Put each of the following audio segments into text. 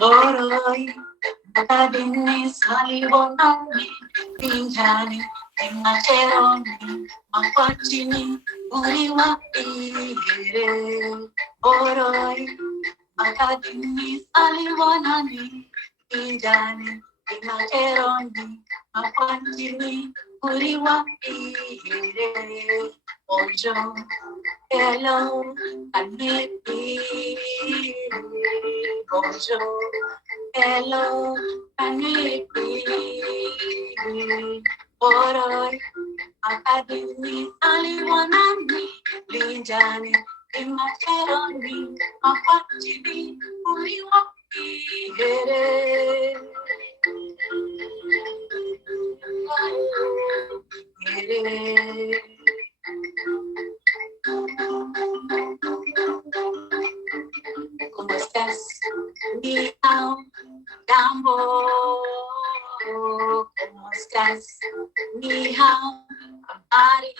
Boroi, Matadini, Salivonami, Pinjani, Imacheroni, Mapachini, Uriwapi, Boroi, Matadini, Salivonami, Pinjani, Imacheroni, Mapachini, Uriwapi, Ojo, hello, Anipi, Ojo, hello, Anipi, Boroi, Akadini, Aliwanani, Linjani, Imacheroni, Mapachini, Uriwapi, ¿Cómo estás? Ni hao, Gambo. ¿Cómo estás? Ni hao, Ambari.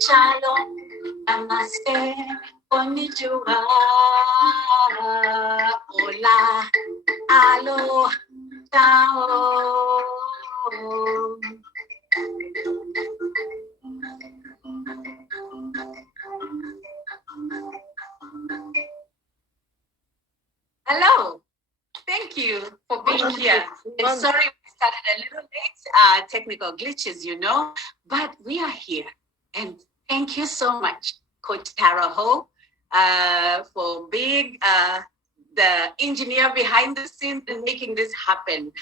Shalom, Namaste, Konnichiwa. Hola, alo, ciao. Hello, thank you for being here. And sorry we started a little late, technical glitches, but we are here. And thank you so much, Coach Tara Ho, for being the engineer behind the scenes and making this happen.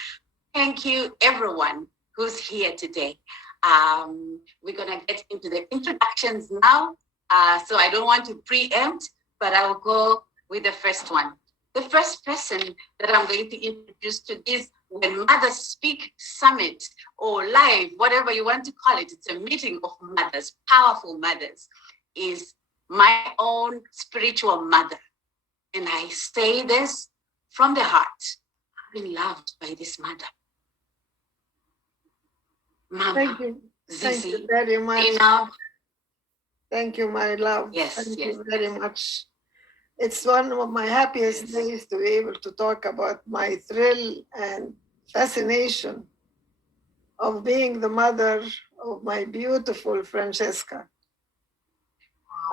Thank you, everyone who's here today. We're going to get into the introductions now. So I don't want to preempt, but I'll go with the first one. The first person that I'm going to introduce to this When Mothers Speak Summit or live, whatever you want to call it, it's a meeting of mothers, powerful mothers, is my own spiritual mother. And I say this from the heart. I've been loved by this mother. Mama, Thank you. Thank you very much. Thank you, my love. Thank you very much. It's one of my happiest days to be able to talk about my thrill and fascination of being the mother of my beautiful Francesca.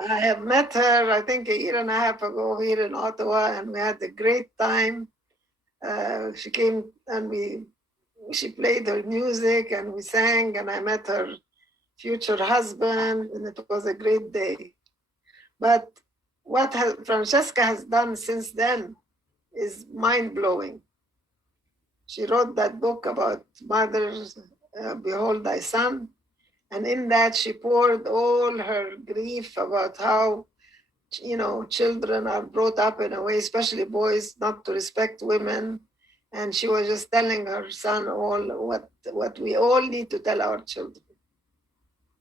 I have met her, I think, a year and a half ago here in Ottawa, and we had a great time. She came and she played her music and we sang, and I met her future husband, and it was a great day. But what Francesca has done since then is mind-blowing. She wrote that book about mothers, Behold Thy Son, and in that she poured all her grief about how, children are brought up in a way, especially boys, not to respect women. And she was just telling her son all what we all need to tell our children.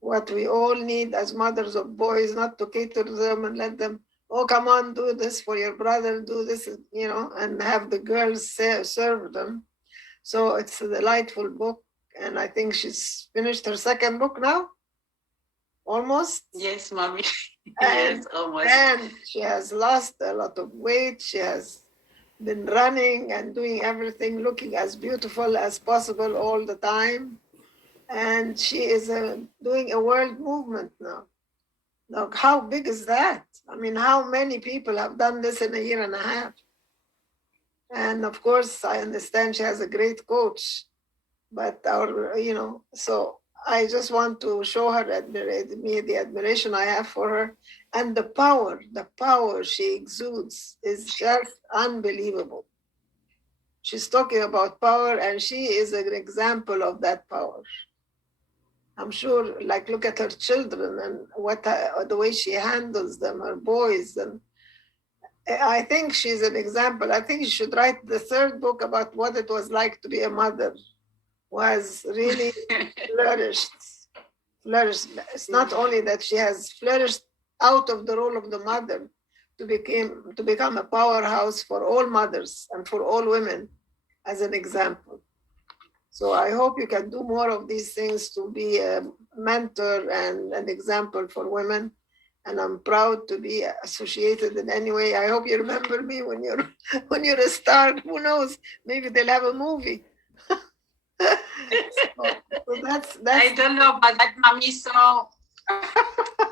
What we all need as mothers of boys, not to cater to them and let them, oh, come on, do this for your brother, do this, and have the girls serve them. So it's a delightful book. And I think she's finished her second book now, almost. Yes, mommy. Yes, almost. And she has lost a lot of weight. She has been running and doing everything, looking as beautiful as possible all the time. And she is doing a world movement now. Now, how big is that? I mean, how many people have done this in a year and a half? And of course, I understand she has a great coach, but so I just want to show her the admiration I have for her, and the power she exudes is just unbelievable. She's talking about power, and she is an example of that power. I'm sure, look at her children and the way she handles them, her boys. And I think she's an example. I think she should write the third book about what it was like to be a mother. Was really flourished. It's not only that she has flourished out of the role of the mother to become a powerhouse for all mothers and for all women as an example. So I hope you can do more of these things to be a mentor and an example for women. And I'm proud to be associated in any way. I hope you remember me when you're a star. Who knows? Maybe they'll have a movie. So that's I don't know about that, Mommy. So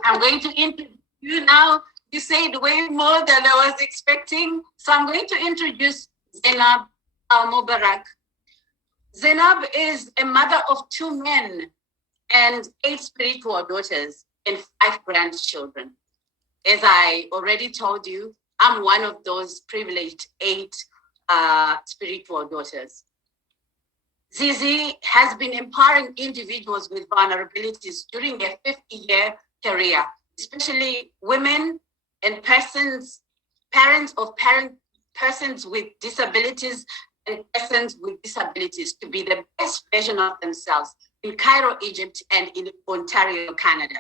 I'm going to introduce you now. You said way more than I was expecting. So I'm going to introduce Zeinab Mubarak. Zeinab is a mother of 2 men and 8 spiritual daughters and 5 grandchildren. As I already told you, I'm one of those privileged 8 spiritual daughters. Zizi has been empowering individuals with vulnerabilities during a 50-year career, especially women and persons with disabilities and persons with disabilities to be the best version of themselves in Cairo, Egypt, and in Ontario, Canada.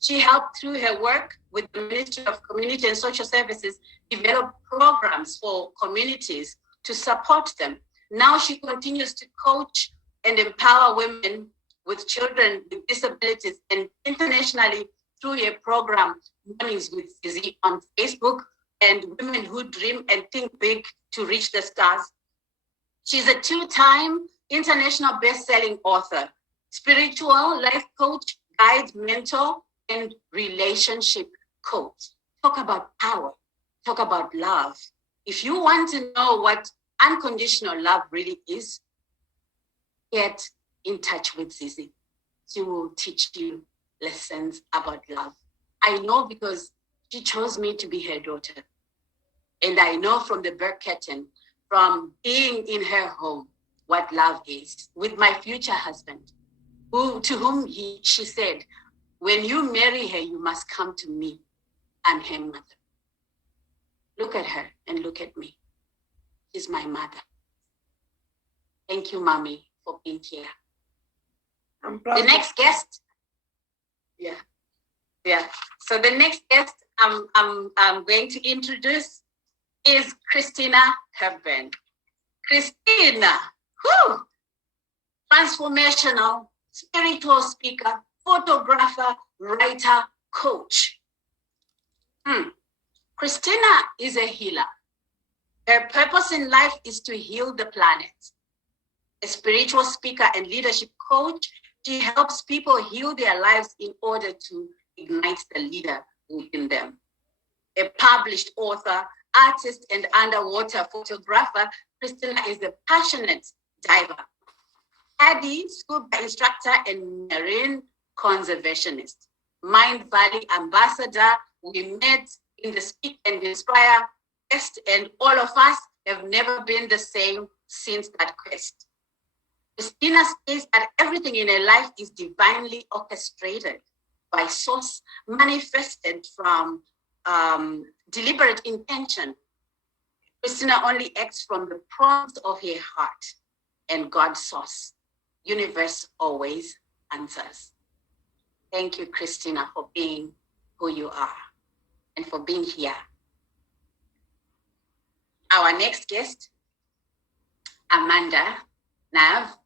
She helped through her work with the Ministry of Community and Social Services develop programs for communities to support them. Now she continues to coach and empower women with children with disabilities, and internationally through a program, Mornings with Zizi, on Facebook, and Women Who Dream and Think Big to Reach the Stars. She's a 2-time international best-selling author, spiritual life coach, guide, mentor, and relationship coach. Talk about power. Talk about love. If you want to know what unconditional love really is, get in touch with Zizi. She will teach you lessons about love. I know because she chose me to be her daughter. And I know from the Elghatit, from being in her home, what love is. With my future husband, to whom she said, when you marry her, you must come to me. I'm her mother. Look at her and look at me. She's my mother. Thank you, Mommy, for being here. I'm proud. The next guest. Yeah. So the next guest I'm going to introduce is Christina Hepburn. Christina, transformational, spiritual speaker, photographer, writer, coach. Christina is a healer. Her purpose in life is to heal the planet. A spiritual speaker and leadership coach, she helps people heal their lives in order to ignite the leader within them. A published author, artist, and underwater photographer, Christina is a passionate diver, caddy, scuba instructor, and marine conservationist. Mind Valley ambassador. We met in the Speak and Inspire quest, and all of us have never been the same since that quest. Christina says that everything in her life is divinely orchestrated by source, manifested from deliberate intention. Christina only acts from the prompts of her heart and God's source. Universe always answers. Thank you, Christina, for being who you are and for being here. Our next guest, Amanda Nav.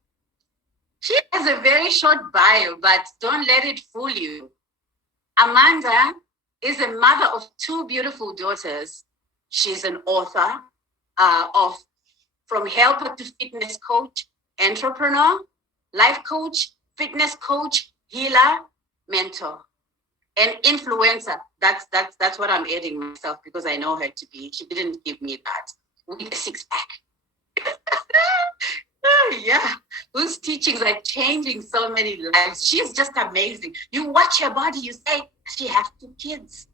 She has a very short bio, but don't let it fool you. Amanda is a mother of 2 beautiful daughters. She's an author of From Helper to Fitness Coach, entrepreneur, life coach, fitness coach, healer, mentor, and influencer. That's what I'm adding myself because I know her to be. She didn't give me that. With a 6-pack. Yeah, whose teachings are changing so many lives. She's just amazing. You watch her body, you say, she has 2 kids.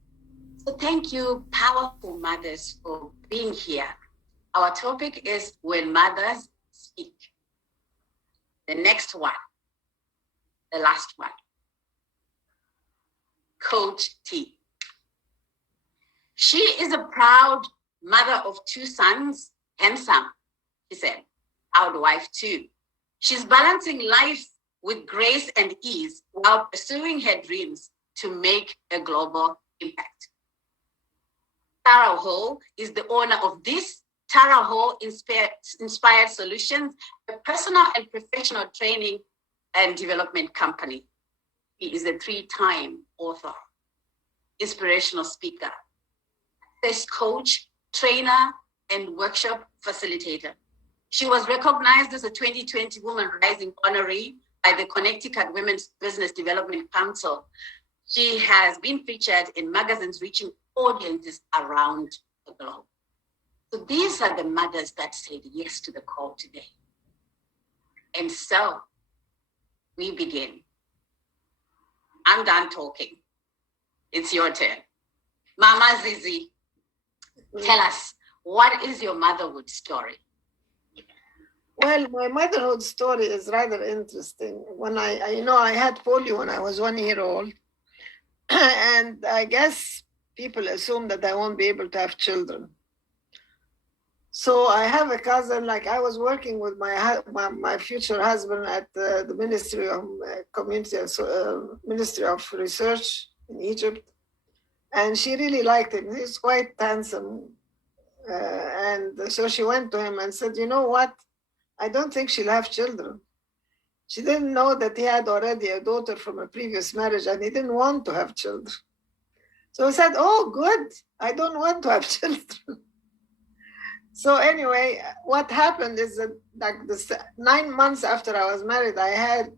So thank you, powerful mothers, for being here. Our topic is When Mothers Speak. The next one, the last one, Coach T. She is a proud mother of 2 sons, handsome, she said, proud wife too. She's balancing life with grace and ease while pursuing her dreams to make a global impact. Tara Ho is the owner of this Tara Ho Inspired Solutions, a personal and professional training and development company. He is a 3-time author, inspirational speaker, success coach, trainer, and workshop facilitator. She was recognized as a 2020 Woman Rising honoree by the Connecticut Women's Business Development Council. She has been featured in magazines reaching audiences around the globe. So these are the mothers that said yes to the call today. And so we begin. I'm done talking. It's your turn. Mama Zizi, tell us, what is your motherhood story? Well, my motherhood story is rather interesting. When I had polio when I was 1 year old. And I guess people assume that I won't be able to have children. So I have a cousin, like I was working with my future husband at the Ministry of Ministry of Research in Egypt. And she really liked him. He's quite handsome. And so she went to him and said, you know what? I don't think she'll have children. She didn't know that he had already a daughter from a previous marriage and he didn't want to have children. So he said, oh, good. I don't want to have children. So anyway, what happened is that like 9 months after I was married, I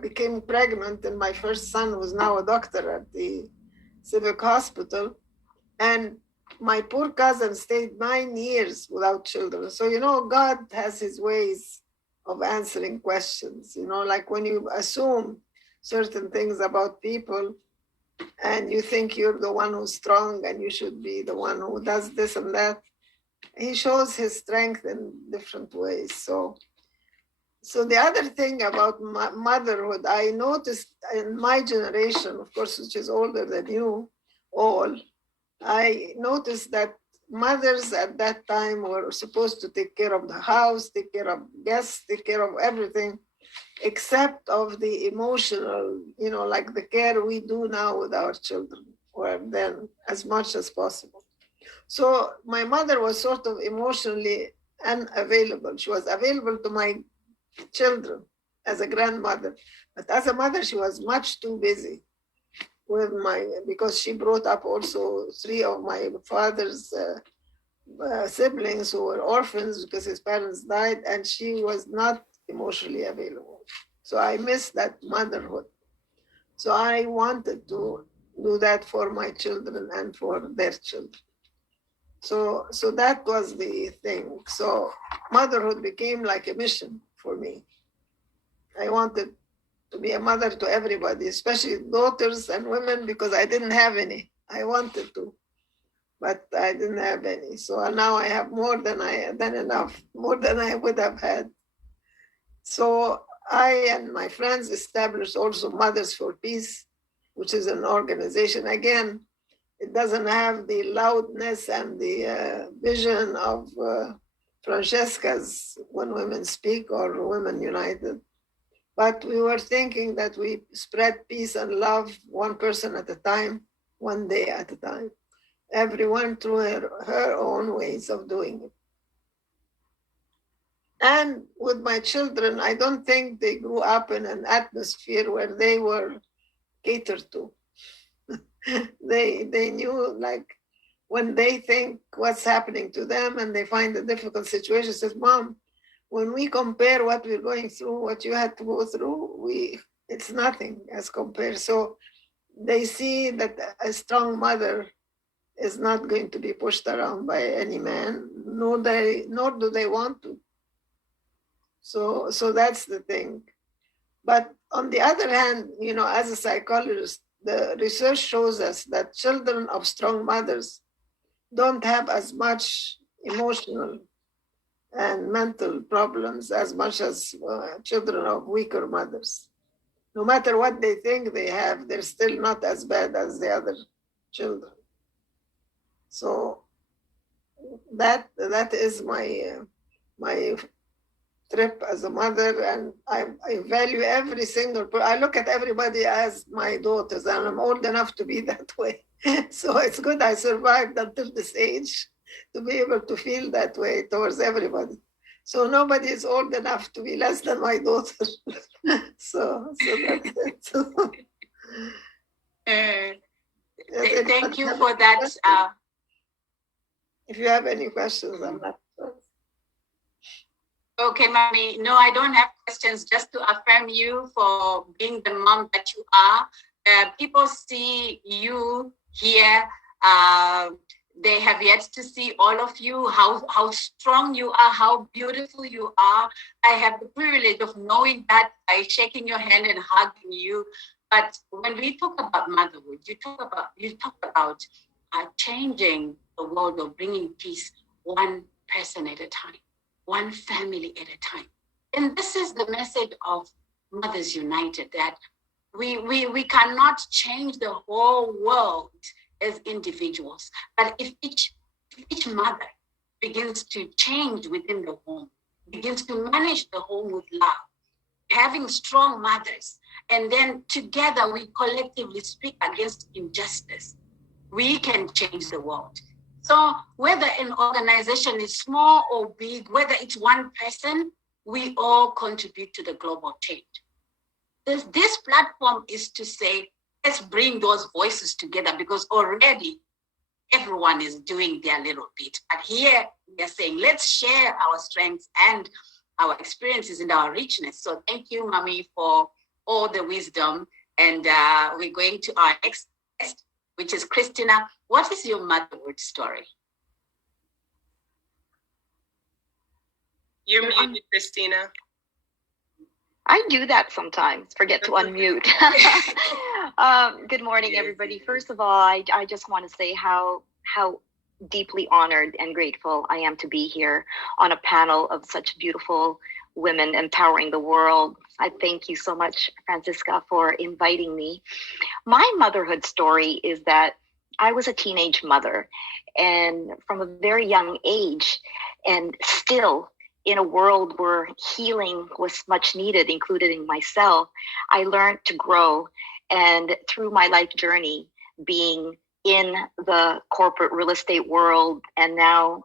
became pregnant, and my first son was now a doctor at the civic hospital. And my poor cousin stayed 9 years without children. So, you know, God has his ways of answering questions, you know, like when you assume certain things about people and you think you're the one who's strong and you should be the one who does this and that. He shows his strength in different ways. So the other thing about motherhood, I noticed in my generation, of course, which is older than you all, I noticed that mothers at that time were supposed to take care of the house, take care of guests, take care of everything, except of the emotional, you know, like the care we do now with our children, or then as much as possible. So my mother was sort of emotionally unavailable. She was available to my children as a grandmother, but as a mother, she was much too busy with because she brought up also 3 of my father's siblings who were orphans because his parents died, and she was not emotionally available. So I missed that motherhood. So I wanted to do that for my children and for their children. So that was the thing. So motherhood became like a mission for me. I wanted to be a mother to everybody, especially daughters and women, because I didn't have any. I wanted to, but I didn't have any. So now I have more than enough, more than I would have had. So I and my friends established also Mothers for Peace, which is an organization. Again, it doesn't have the loudness and the vision of Francesca's When Women Speak or Women United. But we were thinking that we spread peace and love one person at a time, one day at a time. Everyone through her own ways of doing it. And with my children, I don't think they grew up in an atmosphere where they were catered to. They knew, like, when they think what's happening to them and they find a difficult situation, says, Mom, when we compare what we're going through, what you had to go through, it's nothing as compared. So they see that a strong mother is not going to be pushed around by any man, nor do they want to. So that's the thing. But on the other hand, you know, as a psychologist, the research shows us that children of strong mothers don't have as much emotional and mental problems as much as children of weaker mothers. No matter what they think they have, they're still not as bad as the other children. So that is my trip as a mother, and I value every single person. I look at everybody as my daughters, and I'm old enough to be that way. So it's good I survived until this age to be able to feel that way towards everybody. So nobody is old enough to be less than my daughter. so that's it. Thank you for that. If you have any questions, I'm not sure. Okay, Mommy. No, I don't have questions. Just to affirm you for being the mom that you are. People see you here. They have yet to see all of you, how strong you are, how beautiful you are. I have the privilege of knowing that by shaking your hand and hugging you. But when we talk about motherhood, you talk about changing the world or bringing peace one person at a time, one family at a time. And this is the message of Mothers United, that we cannot change the whole world as individuals, but if each mother begins to change within the home, begins to manage the home with love, having strong mothers, and then together we collectively speak against injustice, we can change the world. So whether an organization is small or big, whether it's one person, we all contribute to the global change. This platform is to say, let's bring those voices together, because already everyone is doing their little bit. But here we are saying, let's share our strengths and our experiences and our richness. So thank you, Mommy, for all the wisdom. And we're going to our next guest, which is Christina. What is your motherhood story? You're muted, Christina. I do that sometimes, forget to unmute. Good morning, everybody. First of all, I just want to say how deeply honored and grateful I am to be here on a panel of such beautiful women empowering the world. I thank you so much, Francisca, for inviting me. My motherhood story is that I was a teenage mother, and from a very young age, and still in a world where healing was much needed, including myself, I learned to grow. And through my life journey, being in the corporate real estate world and now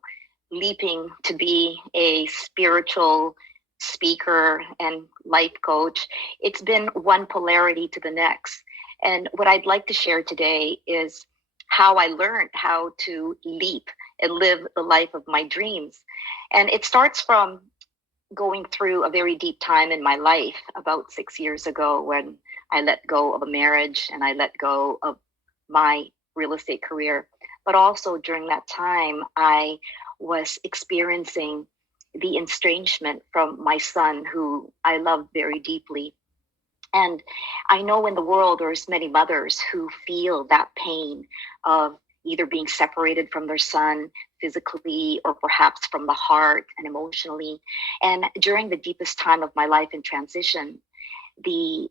leaping to be a spiritual speaker and life coach, it's been one polarity to the next. And what I'd like to share today is how I learned how to leap and live the life of my dreams. And it starts from going through a very deep time in my life about 6 years ago, when I let go of a marriage and I let go of my real estate career. But also during that time, I was experiencing the estrangement from my son, who I loved very deeply. And I know in the world there's many mothers who feel that pain of either being separated from their son physically or perhaps from the heart and emotionally. And during the deepest time of my life in transition, the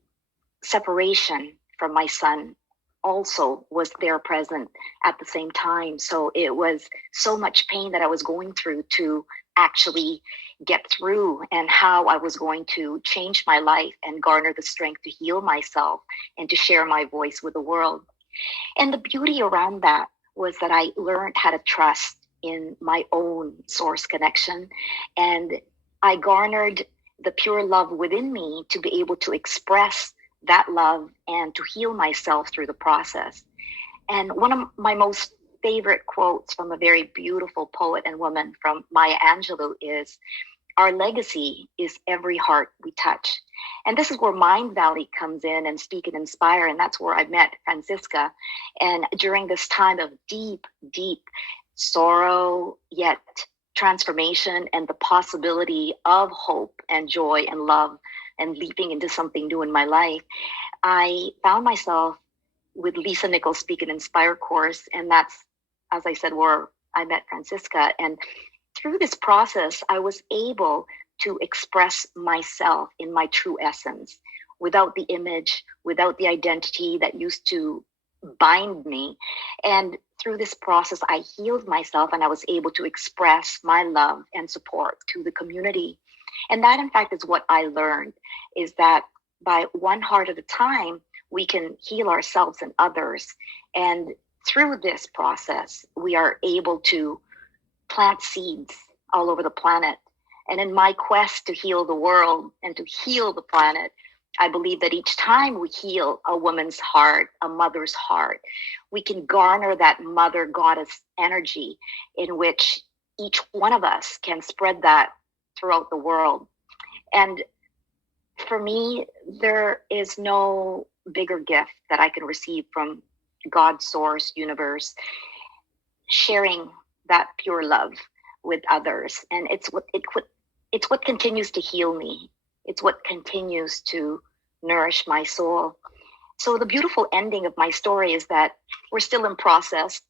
separation from my son also was there present at the same time. So it was so much pain that I was going through to actually get through, and how I was going to change my life and garner the strength to heal myself and to share my voice with the world. And the beauty around that was that I learned how to trust in my own source connection, and I garnered the pure love within me to be able to express that love and to heal myself through the process. And one of my most favorite quotes from a very beautiful poet and woman, from Maya Angelou, is, "Our legacy is every heart we touch." And this is where Mind Valley comes in, and Speak and Inspire. And that's where I met Francisca. And during this time of deep, deep sorrow, yet transformation, and the possibility of hope and joy and love and leaping into something new in my life, I found myself with Lisa Nichols' Speak and Inspire course. And that's, as I said, where I met Francisca. And through this process, I was able to express myself in my true essence, without the image, without the identity that used to bind me. And through this process, I healed myself, and I was able to express my love and support to the community. And that, in fact, is what I learned, is that by one heart at a time, we can heal ourselves and others. And through this process, we are able to plant seeds all over the planet. And in my quest to heal the world and to heal the planet, I believe that each time we heal a woman's heart, a mother's heart, we can garner that mother goddess energy in which each one of us can spread that throughout the world. And for me, there is no bigger gift that I can receive from God, source, universe, sharing that pure love with others. And it's what continues to heal me. It's what continues to nourish my soul. So the beautiful ending of my story is that we're still in process,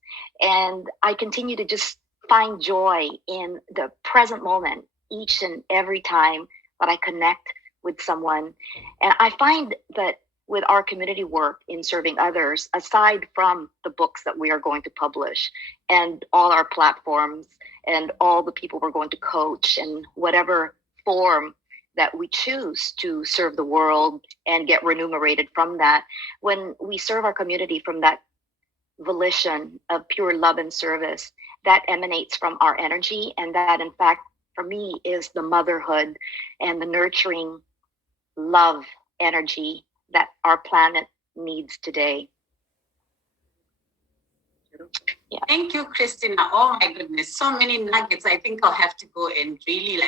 and I continue to just find joy in the present moment each and every time that I connect with someone. And I find that with our community work in serving others, aside from the books that we are going to publish and all our platforms and all the people we're going to coach and whatever form that we choose to serve the world and get remunerated from that, when we serve our community from that volition of pure love and service, that emanates from our energy. And that, in fact, for me, is the motherhood and the nurturing love energy that our planet needs today. Yeah. Thank you, Christina. Oh my goodness, so many nuggets. I think I'll have to go and really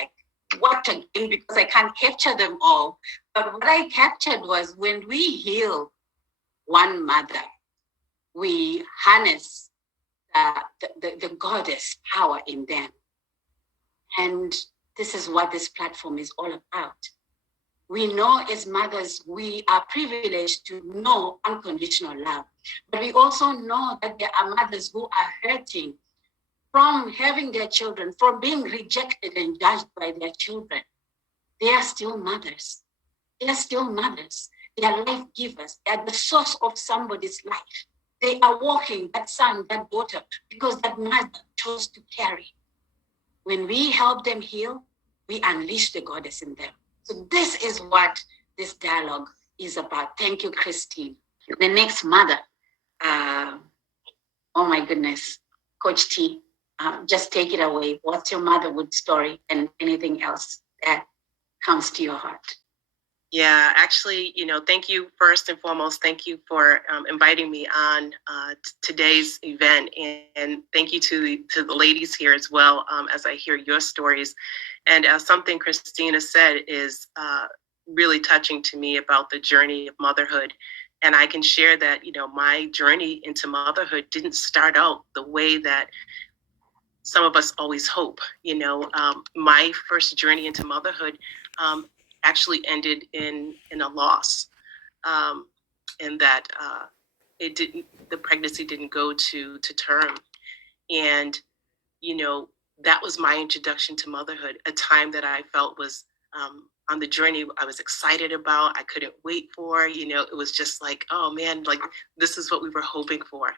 watch again because I can't capture them all. But what I captured was when we heal one mother, we harness the goddess power in them. And this is what this platform is all about. We know as mothers, we are privileged to know unconditional love. But we also know that there are mothers who are hurting from having their children, from being rejected and judged by their children. They are still mothers. They are still mothers. They are life givers. They are the source of somebody's life. They are walking that son, that daughter, because that mother chose to carry. When we help them heal, we unleash the goddess in them. So this is what this dialogue is about. Thank you, Christine. The next mother, oh my goodness, Coach T, just take it away. What's your motherhood story and anything else that comes to your heart? Yeah, actually, thank you first and foremost. Thank you for inviting me on today's event, and thank you to the ladies here as well as I hear your stories. And something Christina said is really touching to me about the journey of motherhood. And I can share that, my journey into motherhood didn't start out the way that some of us always hope. My first journey into motherhood actually ended in a loss, and that the pregnancy didn't go to term. And, that was my introduction to motherhood, a time that I felt was on the journey I was excited about. I couldn't wait for, it was just like, oh man, this is what we were hoping for.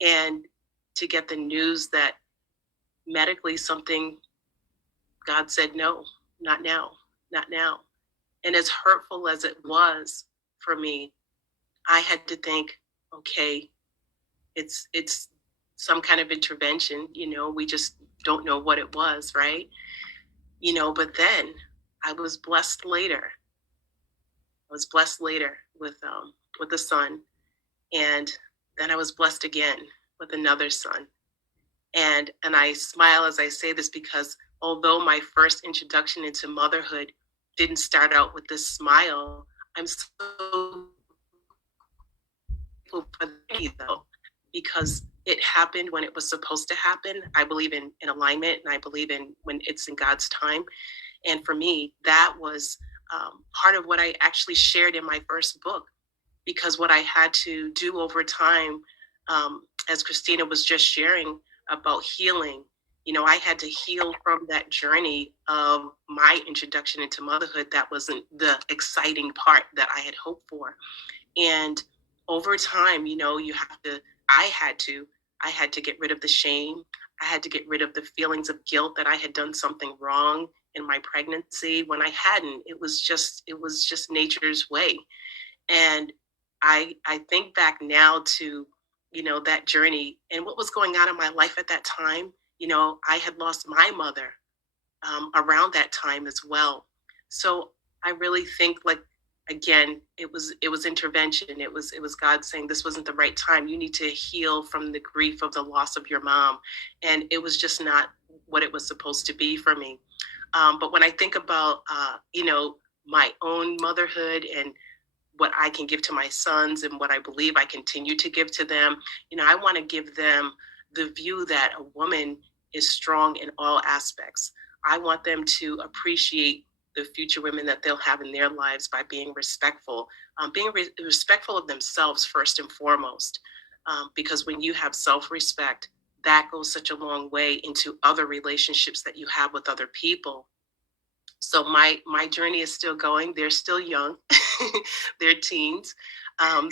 And to get the news that medically God said, no, not now, not now. And as hurtful as it was for me, I had to think, okay, it's some kind of intervention, we just don't know what it was, right? But then I was blessed later. I was blessed later with a son. And then I was blessed again with another son. And I smile as I say this because although my first introduction into motherhood didn't start out with this smile, I'm so grateful for the though, because it happened when it was supposed to happen. I believe in alignment, and I believe in when it's in God's time. And for me, that was part of what I actually shared in my first book, because what I had to do over time, as Christina was just sharing about healing, I had to heal from that journey of my introduction into motherhood. That wasn't the exciting part that I had hoped for. And over time, I had to get rid of the shame. I had to get rid of the feelings of guilt that I had done something wrong in my pregnancy when I hadn't. It was just nature's way. And I think back now to, that journey and what was going on in my life at that time. I had lost my mother around that time as well. So I really think, like, again, it was intervention. It was God saying this wasn't the right time. You need to heal from the grief of the loss of your mom. And it was just not what it was supposed to be for me. But when I think about, my own motherhood and what I can give to my sons and what I believe I continue to give to them, I want to give them the view that a woman is strong in all aspects. I want them to appreciate the future women that they'll have in their lives by being respectful, respectful of themselves first and foremost, because when you have self-respect, that goes such a long way into other relationships that you have with other people. So my journey is still going. They're still young. They're teens.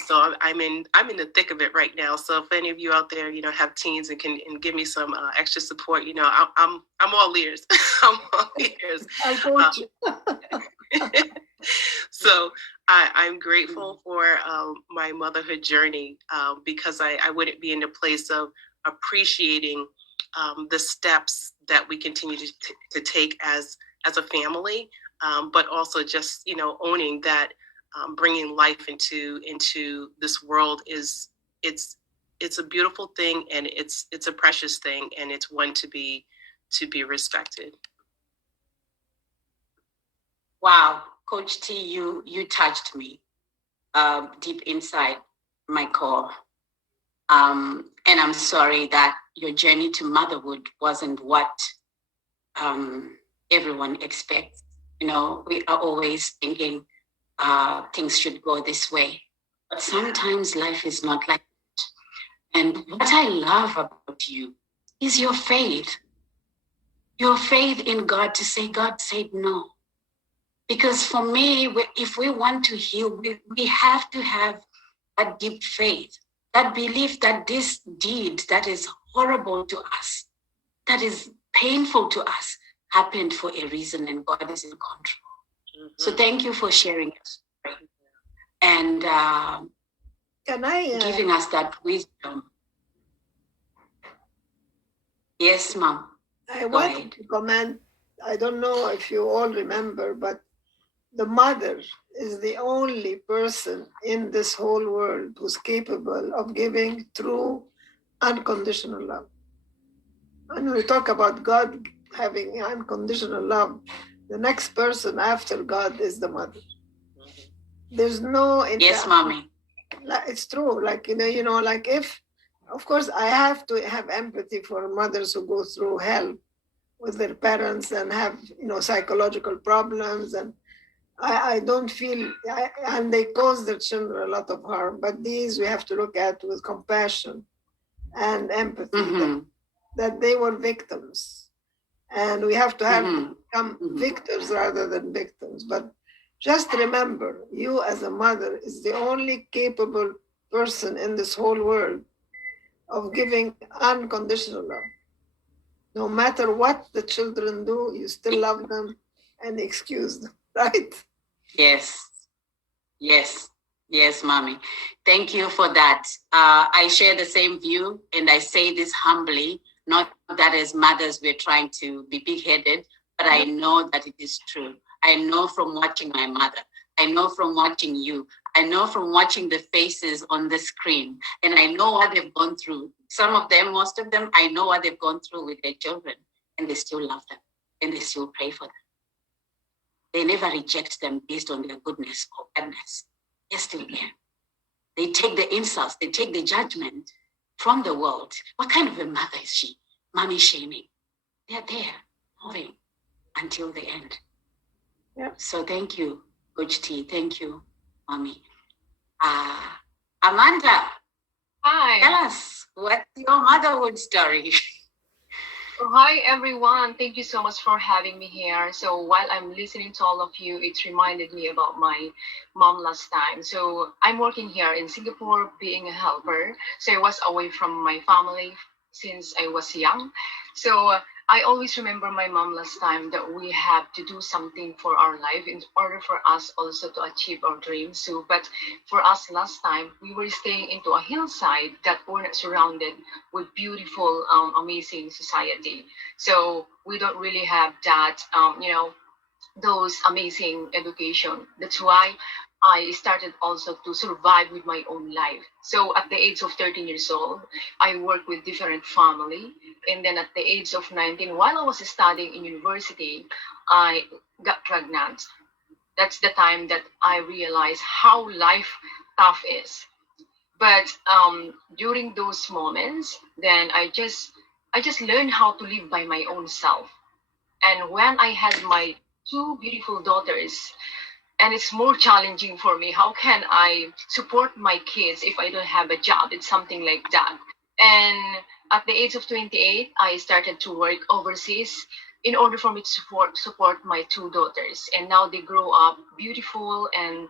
So I'm in the thick of it right now. So if any of you out there, have teens and can give me some extra support, I'm all ears. I'm all ears. I told you. So I'm grateful for my motherhood journey because I wouldn't be in a place of appreciating the steps that we continue to take as a family, but also just owning that bringing life into this world it's a beautiful thing, and it's a precious thing, and it's one to be respected. Wow, Coach T, you touched me deep inside my core. And I'm sorry that your journey to motherhood wasn't what everyone expects. We are always thinking things should go this way. But sometimes life is not like that. And what I love about you is your faith. Your faith in God to say, God said no. Because for me, if we want to heal, we have to have a deep faith, that belief that this deed that is horrible to us, that is painful to us, happened for a reason, and God is in control. Mm-hmm. So thank you for sharing your story and giving us that wisdom. Yes, Mom. I want to comment. I don't know if you all remember, but the mother is the only person in this whole world who's capable of giving true unconditional love. And we talk about God having unconditional love, the next person after God is the mother. There's no... Yes, Mommy. It's true. Like, like if, of course, I have to have empathy for mothers who go through hell with their parents and have, psychological problems, and I don't feel, and they cause their children a lot of harm. But these we have to look at with compassion and empathy, mm-hmm. that they were victims. And we have to have mm-hmm. become mm-hmm. victors rather than victims. But just remember, you as a mother is the only capable person in this whole world of giving unconditional love. No matter what the children do, you still love them and excuse them, right? Yes, Mommy. Thank you for that. I share the same view, and I say this humbly, not that as mothers we're trying to be big-headed, but I know that it is true. I know from watching my mother. I know from watching you. I know from watching the faces on the screen, and I know what they've gone through. Some of them, most of them, I know what they've gone through with their children, and they still love them, and they still pray for them. They never reject them based on their goodness or badness. They're still there. They take the insults, they take the judgment from the world. What kind of a mother is she? Mommy shaming. They're there, moving until the end. Yeah. So thank you, Coach T. Thank you, Mommy. Amanda. Hi. Tell us, what's your motherhood story? Hi, everyone. Thank you so much for having me here. So while I'm listening to all of you, it reminded me about my mom last time. So I'm working here in Singapore being a helper. So I was away from my family since I was young. So I always remember my mom last time that we have to do something for our life in order for us also to achieve our dreams. So, but for us last time, we were staying into a hillside that were not surrounded with beautiful, amazing society. So we don't really have that, those amazing education. That's why I started also to survive with my own life. So at the age of 13 years old, I worked with different family. And then at the age of 19, while I was studying in university, I got pregnant. That's the time that I realized how life tough is. But during those moments, then I just learned how to live by my own self. And when I had my two beautiful daughters, and it's more challenging for me, how can I support my kids if I don't have a job? It's something like that. And at the age of 28, I started to work overseas in order for me to support my two daughters. And now they grow up beautiful, and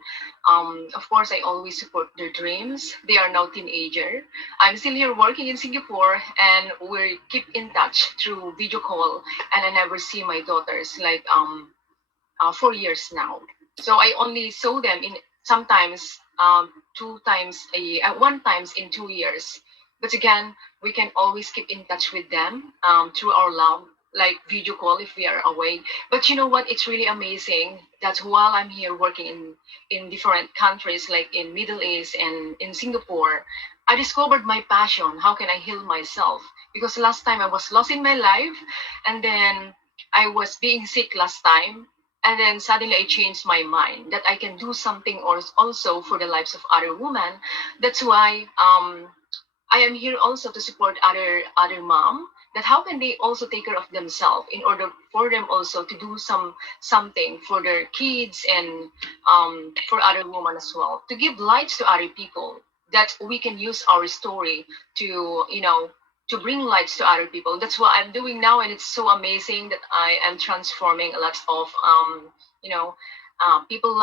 of course I always support their dreams. They are now teenager. I'm still here working in Singapore, and we keep in touch through video call, and I never see my daughters like 4 years now. So I only saw them in sometimes two times a year, one times in 2 years. But again, we can always keep in touch with them through our love, like video call if we are away. But you know what? It's really amazing that while I'm here working in different countries, like in Middle East and in Singapore, I discovered my passion. How can I heal myself? Because last time I was lost in my life, and then I was being sick last time, and then suddenly I changed my mind that I can do something or also for the lives of other women. That's why I am here also to support other mom, that how can they also take care of themselves in order for them also to do something for their kids, and for other women as well, to give lights to other people, that we can use our story to, to bring lights to other people. That's what I'm doing now, and it's so amazing that I am transforming a lot of people